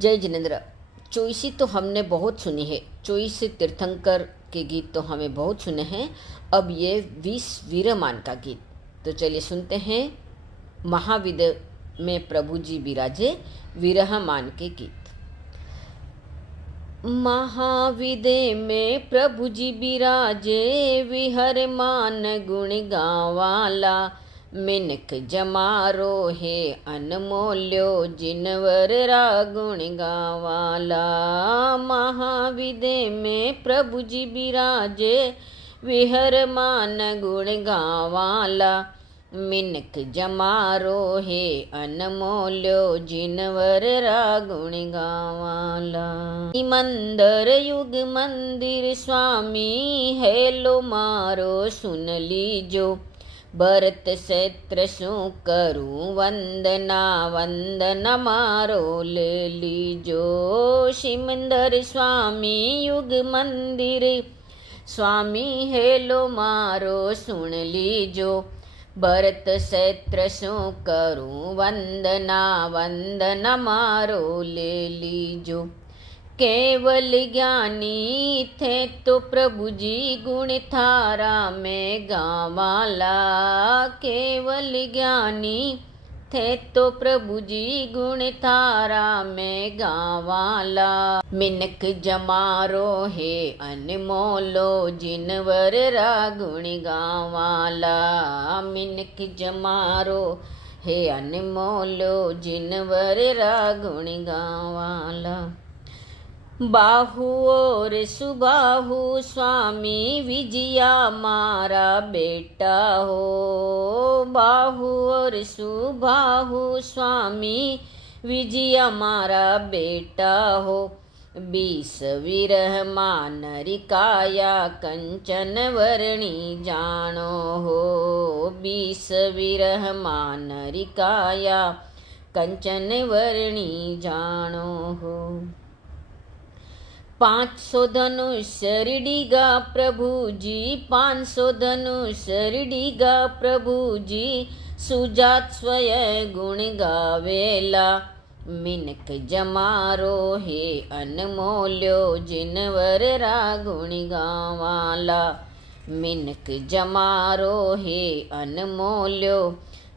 जय जिनेन्द्र। चोइसी तो हमने बहुत सुनी है। चोइसी तीर्थंकर के गीत तो हमें बहुत सुने हैं। अब ये विष वीरमान का गीत तो चलिए सुनते हैं। महाविद्य में प्रभु जी विराजे, विरहमान के गीत। महाविद्य में प्रभु जी विराजे, विहर मान गुण गावाला। मिनक जमारो है अनमोल्यो, जिनवर रागुण गावाला। महाविद्य में प्रभु जी विराजे, विहर मान गुण गावाला। मिनक जमारो है अनमोल्यो, जिनवर रागुण गावाला। मंदर युग मंदिर स्वामी, हेलो मारो सुन लीजो। भरत क्षेत्र सु करूं वंदना, वंदना मारो ले लीजो। सिमंदर स्वामी युग मंदिर स्वामी, हेलो मारो सुन लीजो। भरत क्षेत्र सु करूं वंदना, वंदना मारो ले लीजो। केवल ज्ञानी थे तो प्रभु जी गुण थारा में गावाला। केवल ज्ञानी थे तो प्रभु जी गुण थारा में गावाला। मिनक जमारो है अनमोलो, जिनवर रागुण गावाला। मिनक जमारो है अनमोलो, जिनवर रागुण गावाला। बाहु और सुबाहु स्वामी, विजया मारा बेटा हो। बाहु और सुबाहु स्वामी, विजया मारा बेटा हो। बीस विरह मानरिकाया, कंचन वर्णी जानो हो। बीस विरह मानरिकाया, कंचन वर्णी जानो हो। 500 धनुष रीडिगा प्रभु जी, 500 धनुष रीडिगा प्रभु जी। सुजात स्वयं गुण गावेला। मिनक जमारो है अनमोल्यो, जिनवर रागुण गावाला। मिनक जमारो है अनमोल्यो,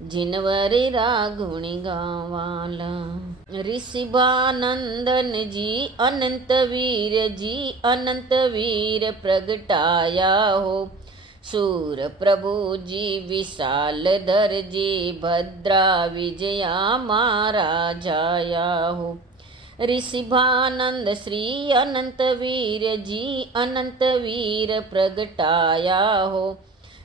जिनवर रागुण गावाला। ऋषभानंदन जी अनंत वीर जी, अनंत वीर प्रगटाया हो। सूर प्रभु जी विशाल धर जी, भद्रा विजया मारा जाया हो। ऋषभानंद श्री अनंत वीर जी, अनंत वीर प्रगटाया हो।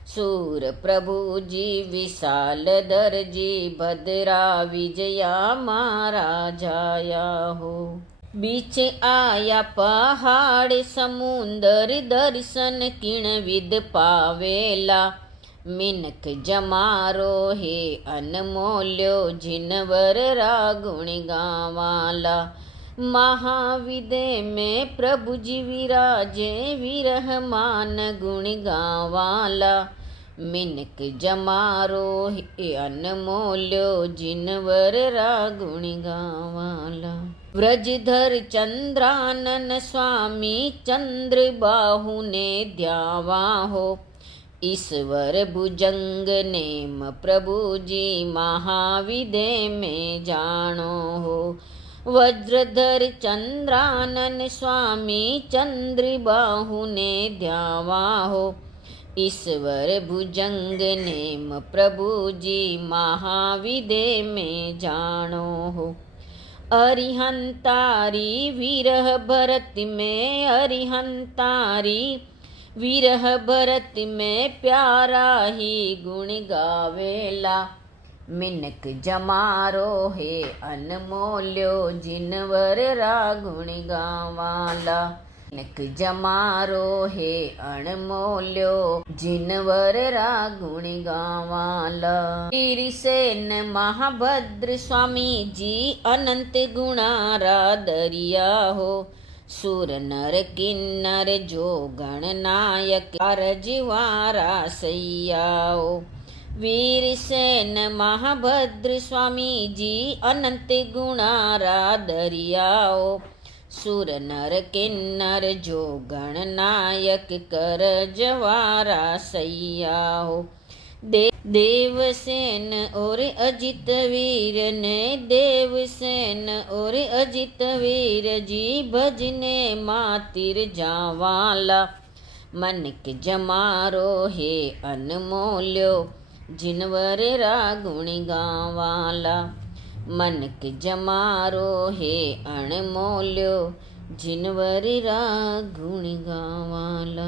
सूर प्रभु जी विशाल धर जी, भद्रा विजया मारा जाया हो। बीच आया पहाड़ समुंदर, दर्शन किण विद पावेला। मिनक जमारो है अनमोल्यो, जिनवर रागुण गावाला। महाविद्य में प्रभु जी विराजे, विरह मान गुण गावाला। मिनक जमारो है अनमोल्यो, जिनवर रागुण गावाला। व्रजधर चंद्रानन स्वामी, चंद्र बाहु ने ध्यावा हो। ईश्वर भुजंग नेम प्रभु जी, महाविद्य में जानो हो। वज्रधर चंद्रानन स्वामी, चंद्र बाहु ने ध्यावा हो। ईश्वर भुजंग नेम प्रभु जी, महाविद्य में जानो हो। अरिहंतारी विरह भरत में, अरिहंतारी विरह भरत में, प्यारा ही गुण गावेला। मिनक जमारो है अनमोल्यो, जिनवर रागुण गावाला। मिनक जमारो है अनमोल्यो, जिनवर रागुण गावाला। गिरिसेन महाभद्र स्वामी जी, अनंत गुणारा दरिया हो। सुर नर किन्नर जो गणनायक, कारजवारा सैया हो। वीर सेन महाभद्र स्वामी जी अनंत गुणारा दरियाओ। सुर नर किन्नर जो गणनायक कर जवारा सैया हो। देवसेन और अजित वीर ने देवसेन और अजित वीर जी भजने मातिर जावाला। मन के जमारो हे अनमोल्यो जिनवर रागुण गावाला। मन के जमारो हे अनमोल्यो जिनवर रागुण गावाला।